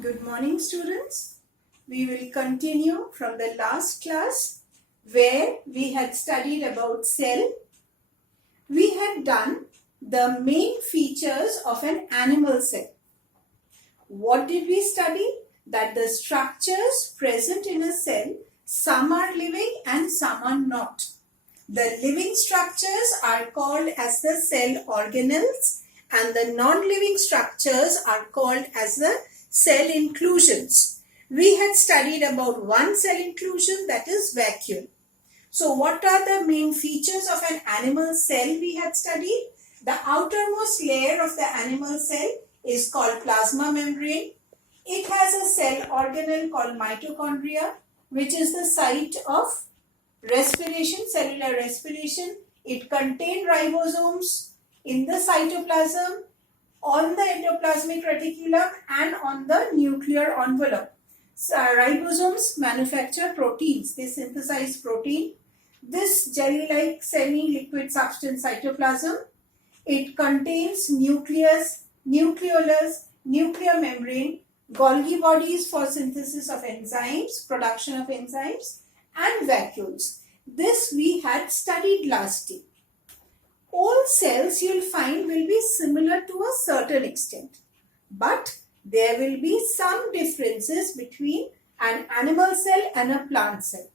Good morning, students. We will continue from the last class where we had studied about cell. We had done the main features of an animal cell. What did we study? That the structures present in a cell, some are living and some are not. The living structures are called as the cell organelles and the non-living structures are called as the cell inclusions. We had studied about one cell inclusion, that is vacuole. So what are the main features of an animal cell we had studied? The outermost layer of the animal cell is called plasma membrane. It has a cell organelle called mitochondria, which is the site of respiration, cellular respiration. It contains ribosomes in the cytoplasm, on the endoplasmic reticulum and on the nuclear envelope. So, ribosomes manufacture proteins. They synthesize protein. This jelly-like semi-liquid substance cytoplasm, it contains nucleus, nucleolus, nuclear membrane, Golgi bodies for synthesis of enzymes, production of enzymes, and vacuoles. This we had studied last day. All cells you'll find will be similar to a certain extent, but there will be some differences between an animal cell and a plant cell.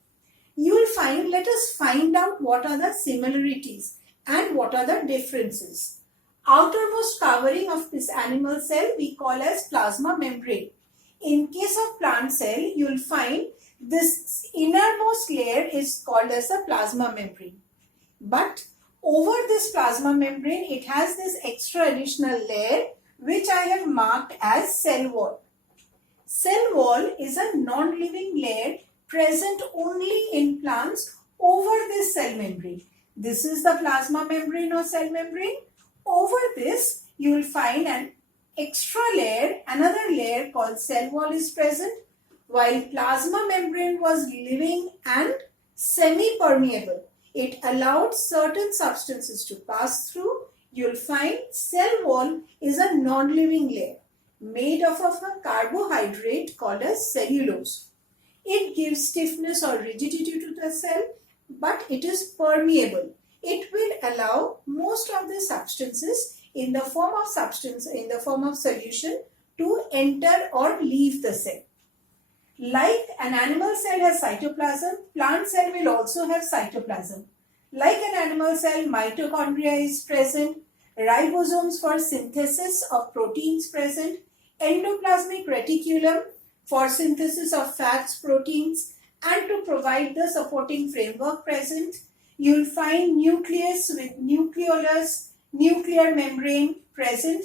You'll find, let us find out what are the similarities and what are the differences. Outermost covering of this animal cell we call as plasma membrane. In case of plant cell, you'll find this innermost layer is called as a plasma membrane. But over this plasma membrane, it has this extra additional layer which I have marked as cell wall. Cell wall is a non-living layer present only in plants over this cell membrane. This is the plasma membrane or cell membrane. Over this, you will find an extra layer, another layer called cell wall is present. While plasma membrane was living and semi-permeable, it allowed certain substances to pass through. You'll find cell wall is a non-living layer made of a carbohydrate called as cellulose. It gives stiffness or rigidity to the cell, but it is permeable. It will allow most of the substances in the form of solution to enter or leave the cell. Like an animal cell has cytoplasm, plant cell will also have cytoplasm. Like an animal cell, mitochondria is present, ribosomes for synthesis of proteins present, endoplasmic reticulum for synthesis of fats, proteins, and to provide the supporting framework present. You will find nucleus with nucleolus, nuclear membrane present.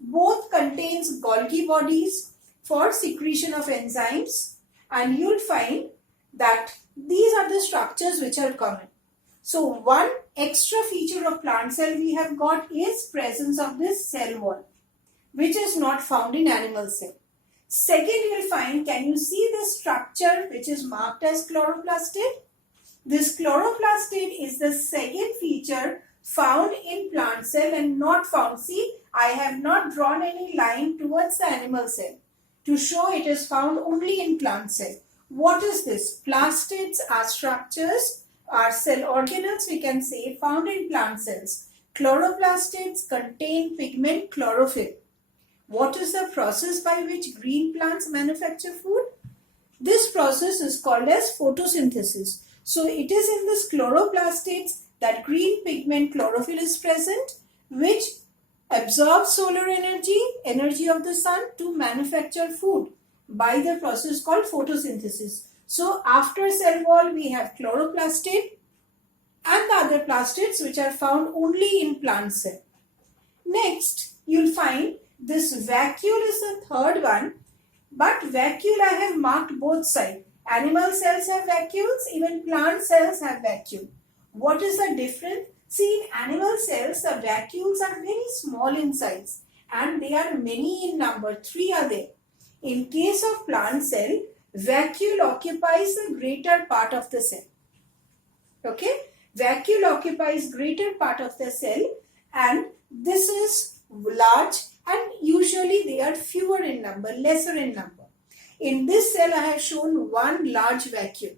Both contains Golgi bodies for secretion of enzymes, and you'll find that these are the structures which are common. So one extra feature of plant cell we have got is presence of this cell wall, which is not found in animal cell. Second, you will find, can you see this structure which is marked as chloroplastid? This chloroplastid is the second feature found in plant cell and not found. See, I have not drawn any line towards the animal cell to show it is found only in plant cell. What is this? Plastids are structures, are cell organelles, we can say, found in plant cells. Chloroplastids contain pigment chlorophyll. What is the process by which green plants manufacture food? This process is called as photosynthesis. So it is in this chloroplastids that green pigment chlorophyll is present, which absorbs solar energy, energy of the sun, to manufacture food by the process called photosynthesis. So after cell wall we have chloroplastid and the other plastids which are found only in plant cell. Next, you'll find this vacuole is the third one, but vacuole I have marked both sides. Animal cells have vacuoles, even plant cells have vacuole. What is the difference? See, in animal cells, the vacuoles are very small in size and they are many in number. 3 are there. In case of plant cell, vacuole occupies the greater part of the cell. Okay? Vacuole occupies greater part of the cell and this is large and usually they are fewer in number, lesser in number. In this cell I have shown one large vacuole.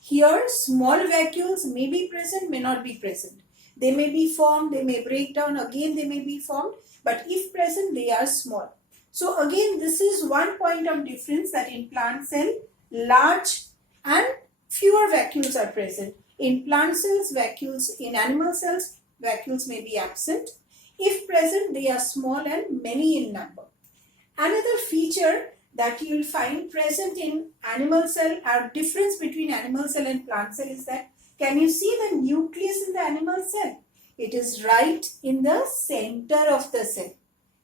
Here small vacuoles may be present, may not be present. They may be formed, they may break down, again they may be formed, but if present they are small. So again this is one point of difference, that in plant cell large and fewer vacuoles are present. In plant cells vacuoles, in animal cells vacuoles may be absent. If present they are small and many in number. Another feature that you will find present in animal cell, or difference between animal cell and plant cell, is that, can you see the nucleus in the animal cell? It is right in the center of the cell.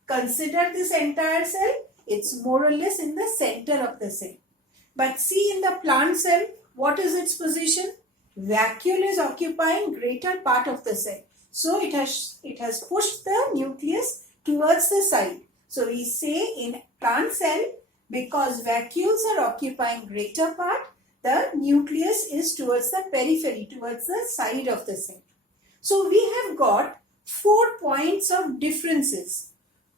Consider this entire cell, it's more or less in the center of the cell. But see in the plant cell, what is its position? Vacuole is occupying greater part of the cell. So it has pushed the nucleus towards the side. So we say in plant cell, because vacuoles are occupying greater part, the nucleus is towards the periphery, towards the side of the cell. So we have got 4 points of differences.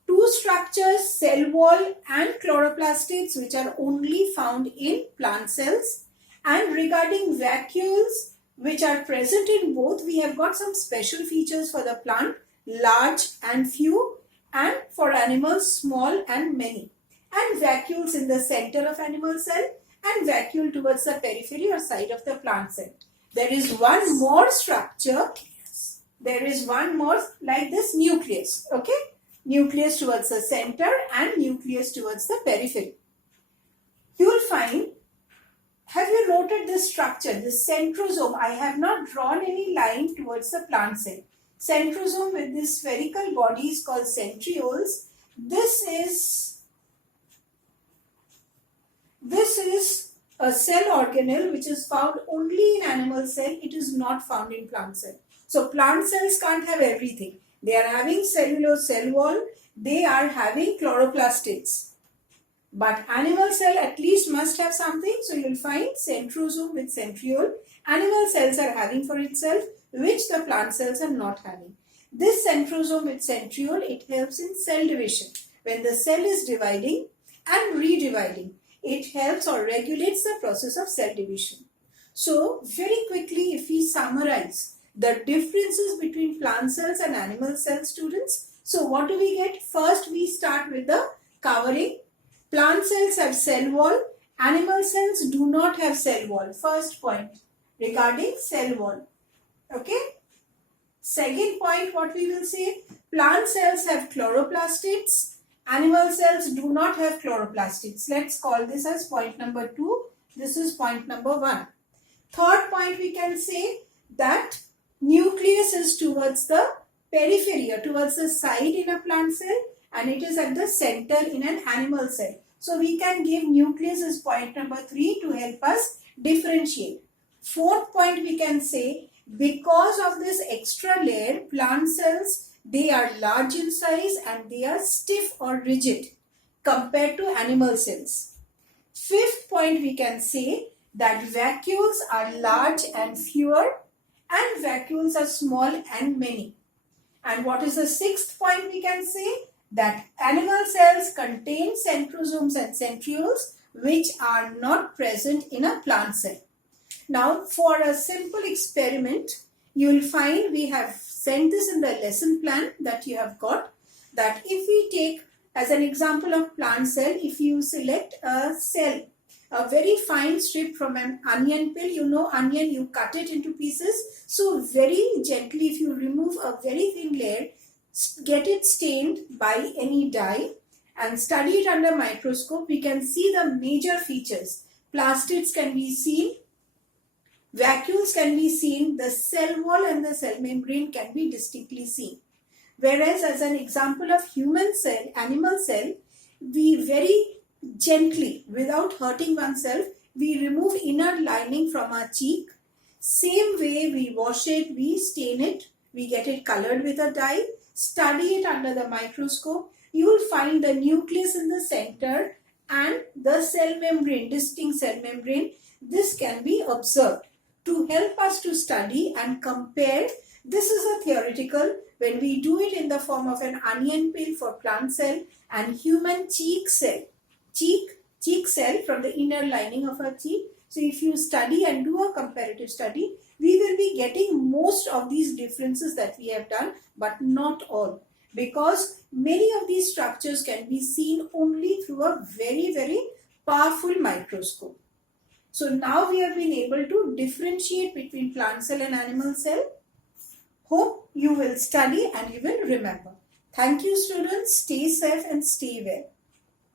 2 structures, cell wall and chloroplastids, which are only found in plant cells. And regarding vacuoles, which are present in both, we have got some special features for the plant, large and few, and for animals small and many. And vacuoles in the center of animal cell and vacuole towards the periphery or side of the plant cell. There is one more structure. There is one more like this nucleus. Okay? Nucleus towards the center and nucleus towards the periphery. You will find, have you noted this structure, this centrosome? I have not drawn any line towards the plant cell. Centrosome with this spherical body is called centrioles. This is a cell organelle which is found only in animal cell. It is not found in plant cell. So plant cells can't have everything. They are having cellulose cell wall. They are having chloroplastids. But animal cell at least must have something. So you will find centrosome with centriole. Animal cells are having for itself, which the plant cells are not having. This centrosome with centriole, it helps in cell division. When the cell is dividing and redividing, it helps or regulates the process of cell division. So very quickly, if we summarize the differences between plant cells and animal cells, students. So what do we get? First we start with the covering. Plant cells have cell wall. Animal cells do not have cell wall. First point regarding cell wall. Okay. Second point, what we will say, plant cells have chloroplastids. Animal cells do not have chloroplastids. Let's call this as point number 2. This is point number 1. Third point, we can say that nucleus is towards the periphery or towards the side in a plant cell, and it is at the center in an animal cell. So we can give nucleus as point number 3 to help us differentiate. Fourth point, we can say, because of this extra layer, plant cells, they are large in size and they are stiff or rigid compared to animal cells. Fifth point, we can say that vacuoles are large and fewer and vacuoles are small and many. And what is the sixth point, we can say that animal cells contain centrosomes and centrioles which are not present in a plant cell. Now for a simple experiment, you will find we have sent this in the lesson plan that you have got, that if we take as an example of plant cell, if you select a cell, a very fine strip from an onion peel, you know onion, you cut it into pieces. So very gently, if you remove a very thin layer, get it stained by any dye and study it under microscope, we can see the major features. Plastids can be seen, vacuoles can be seen, the cell wall and the cell membrane can be distinctly seen. Whereas as an example of human cell, animal cell, we very gently, without hurting oneself, we remove inner lining from our cheek. Same way we wash it, we stain it, we get it colored with a dye, study it under the microscope. You will find the nucleus in the center and the cell membrane, distinct cell membrane. This can be observed to help us to study and compare This is a theoretical. When we do it in the form of an onion peel for plant cell and human cheek cell, cheek cell from the inner lining of our cheek. So if you study and do a comparative study, we will be getting most of these differences that we have done, but not all, because many of these structures can be seen only through a very, very powerful microscope. So now we have been able to differentiate between plant cell and animal cell. Hope you will study and you will remember. Thank you, students. Stay safe and stay well.